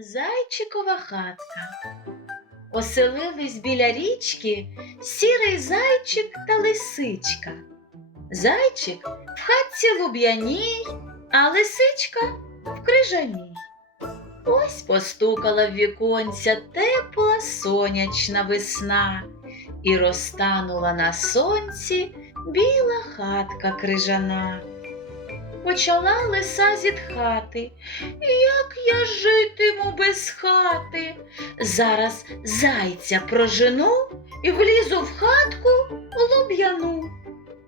Зайчикова хатка. Оселились біля річки сірий зайчик та лисичка. Зайчик в хатці луб'яній, а лисичка в крижаній. Ось постукала в віконця тепла сонячна весна, і розтанула на сонці біла хатка крижана. Почала лиса зітхати. Як я житиму без хати? Зараз зайця прожену і влізу в хатку луб'яну.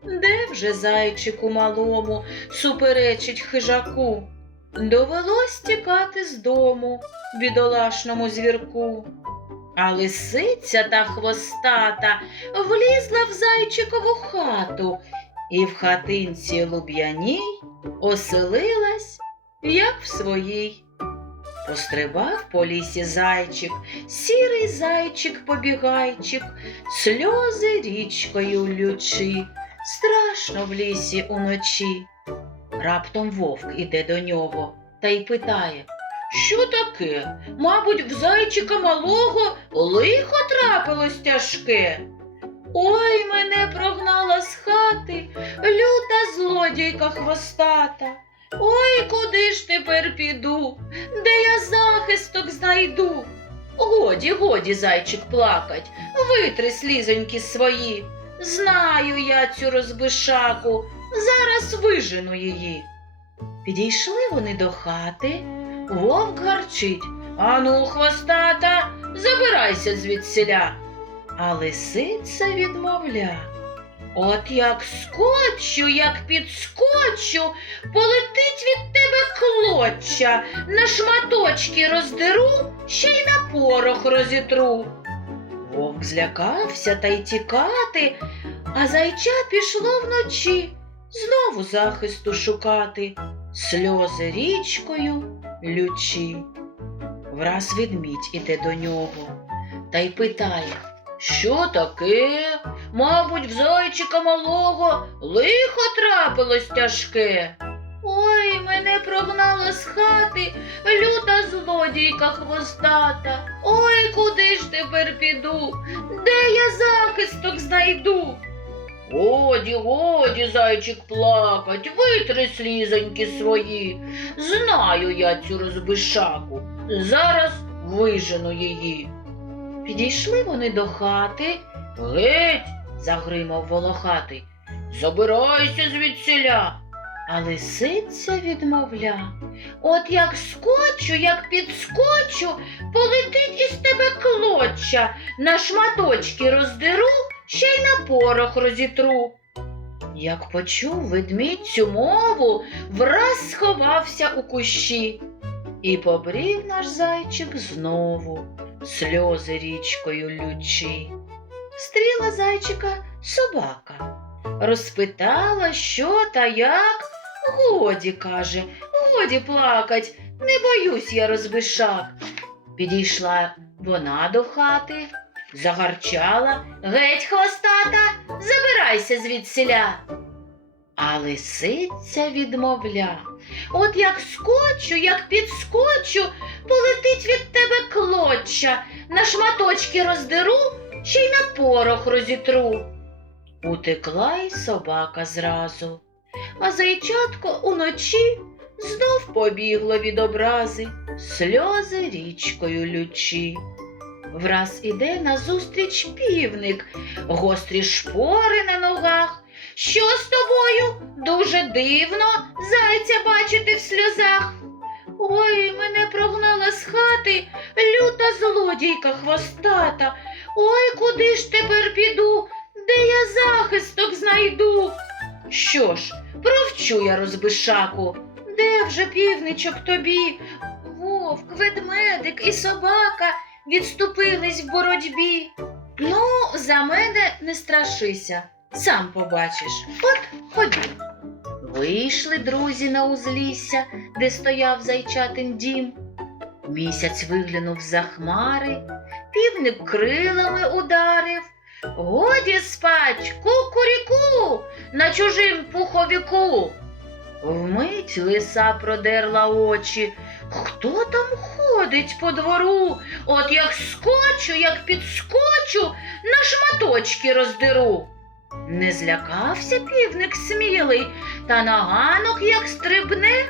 Де вже зайчику малому суперечить хижаку? Довелось тікати з дому бідолашному звірку. А лисиця та хвостата влізла в зайчикову хату і в хатинці луб'яній оселилась, як в своїй. Пострибав по лісі зайчик, сірий зайчик побігайчик, сльози річкою лючи, страшно в лісі уночі. Раптом вовк іде до нього та й питає Що таке? Мабуть, в зайчика малого лихо трапилось тяжке. Ой, мене прогнала з хати люта злодійка хвостата. Ой, куди ж тепер піду? Де я захисток знайду? Годі, годі, зайчик плакать, витри слізоньки свої. Знаю я цю розбишаку, зараз вижену її. Підійшли вони до хати, вовк гарчить. Ану, хвостата, забирайся звідсіля. А лисиця відмовля. От як скочу, як підскочу, полетить від тебе клоча, на шматочки роздеру, ще й на порох розітру. Вовк злякався та й тікати, а зайча пішло вночі знову захисту шукати, сльози річкою лючі. Враз ведмідь іде до нього та й питає, що таке? Мабуть, в зайчика малого лихо трапилось тяжке. Ой, мене прогнала з хати люта злодійка хвостата. Ой, куди ж тепер піду? Де я захисток знайду? Годі, годі, зайчик плакать, витри слізоньки свої. Знаю я цю розбишаку. Зараз вижену її. Підійшли вони до хати. Геть, загримав волохатий. Забирайся звідсіля. А лисиця відмовля. От як скочу, як підскочу, полетить із тебе клоча, на шматочки роздеру, ще й на порох розітру. Як почув ведмідь цю мову, враз сховався у кущі. І побрів наш зайчик знову, сльози річкою лючі. Стріла зайчика собака, розпитала, що та як. Годі, каже, годі плакать, не боюсь я розбишак. Підійшла вона до хати, загарчала, геть хвостата, забирайся звідсіля. А лисиця відмовля. От як скочу, як підскочу, полетить від тебе клоча, на шматочки роздеру, ще й на порох розітру. Утекла й собака зразу, а зайчатко уночі знов побігло від образи, сльози річкою лючі. Враз іде назустріч півник, гострі шпори на ногах. Що з тобою? Дуже дивно зайця бачити в сльозах. Ой, мене прогнала з хати люта злодійка хвостата. Ой, куди ж тепер піду? Де я захисток знайду? Що ж, провчу я розбишаку. Де вже півничок тобі? Вовк, ведмедик і собака відступились в боротьбі. Ну, за мене не страшися, сам побачиш. От ходім. Вийшли друзі на узлісся, де стояв зайчатин дім. Місяць виглянув за хмари, півник крилами ударив. Годі спать, кукуріку на чужим пуховіку. Вмить лиса продерла очі. Хто там ходить по двору, от як скочу, як підскочу, на шматочки роздеру. Не злякався півник смілий, та на ганок як стрибне.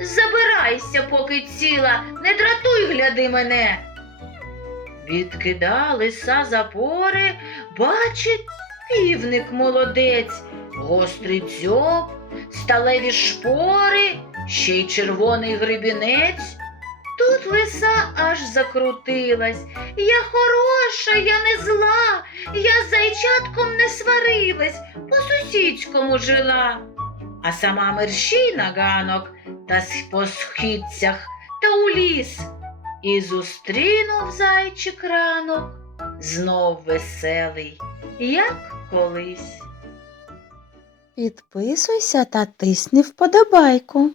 Забирайся, поки ціла, не дратуй, гляди мене. Відкида лиса запори, бачить півник молодець, гострий дзьоб, сталеві шпори, ще й червоний гребінець. Тут лиса аж закрутилась. Я хороша, я не зла, я з зайчатком не сварилась, по сусідському жила. А сама мерщій на ганок та по східцях та у ліс. І зустрінув зайчик ранок, знов веселий, як колись. Підписуйся та тисни вподобайку.